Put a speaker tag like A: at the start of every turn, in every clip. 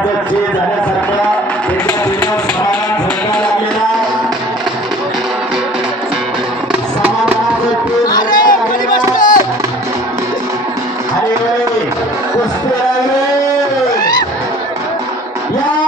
A: जे झाल्यासारखं त्याच्या समाधान झटका लागलेला समाधानाचं अरे कुस्ती या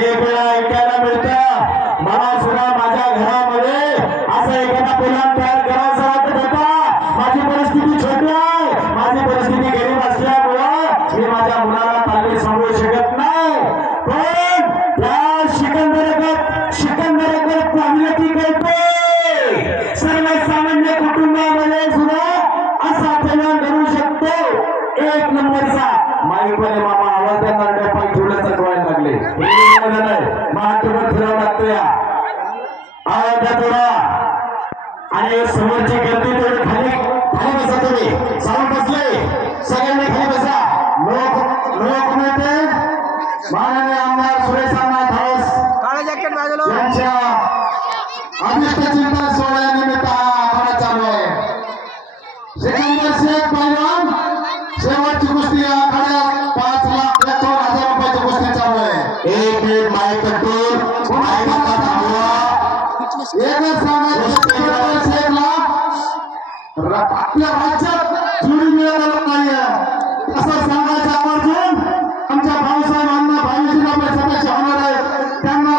A: अनेक वेळा ऐकायला मिळतं. मला सुद्धा माझ्या घरामध्ये असं एखादा तयार करायचा वाटत होता. माझी परिस्थिती छोटी आहे. माझी परिस्थिती गरीब असल्यामुळं मी माझ्या मुलाला सांगू शकत नाही. पण त्या सिकंदरगत सिकंदरगत पाहिलं की कळते सर्वसामान्य कुटुंबामध्ये सुद्धा असा परिणाम करू शकतो. एक नंबरचा. माईपणे मामा आवाज देणार नाही पाय लागले. महाटोबर फिरावं लागतं या आवाज थोडा आणि समोरची गर्दी थोडी खाली खाली बसा तुम्ही. साऊंड बसले. सगळ्यांनी खाली बसा. लोक लोक नेते माननीय आमदार सुरेश अण्णा धावस
B: काळा जॅकेट बाजूला.
A: यांच्या अभिष्ट आपल्या राज्यात जोडी मिळालेलं नाहीये. असं सांगायचं आवर्जून आमच्या भाऊसाहेबांना भावीजीला आपल्या सदस्य होणार आहे त्यांना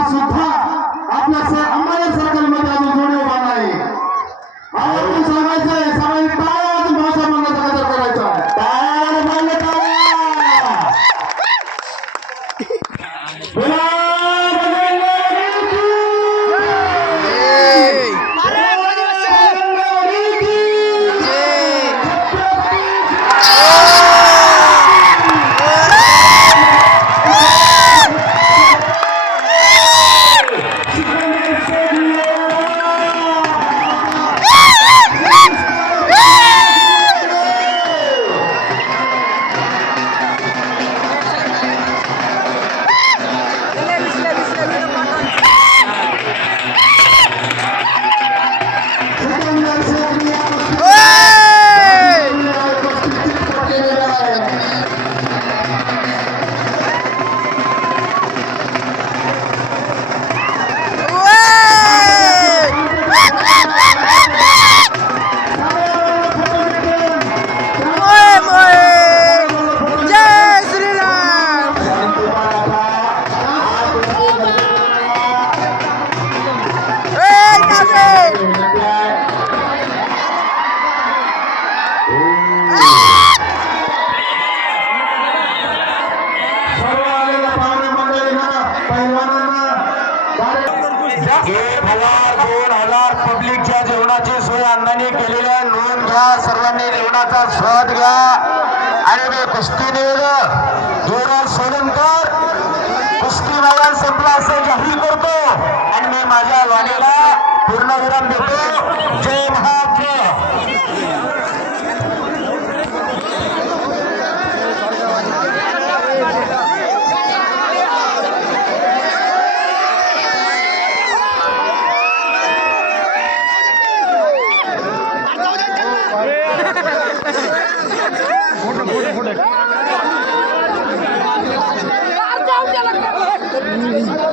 A: एक हजार दोन हजार पब्लिकच्या जेवणाची सोय अण्णांनी केलेली आहे. नोंद घ्या सर्वांनी जेवणाचा स्वाद घ्या. आणि मी कुस्ती निवेदक युवराज सोनंतर कुस्ती मैदान संपला असं जाहीर करतो. आणि मी माझ्या वाणीला पूर्णविराम देतो.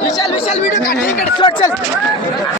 B: विशाल विशाल व्हिडिओ काढ इकडे चल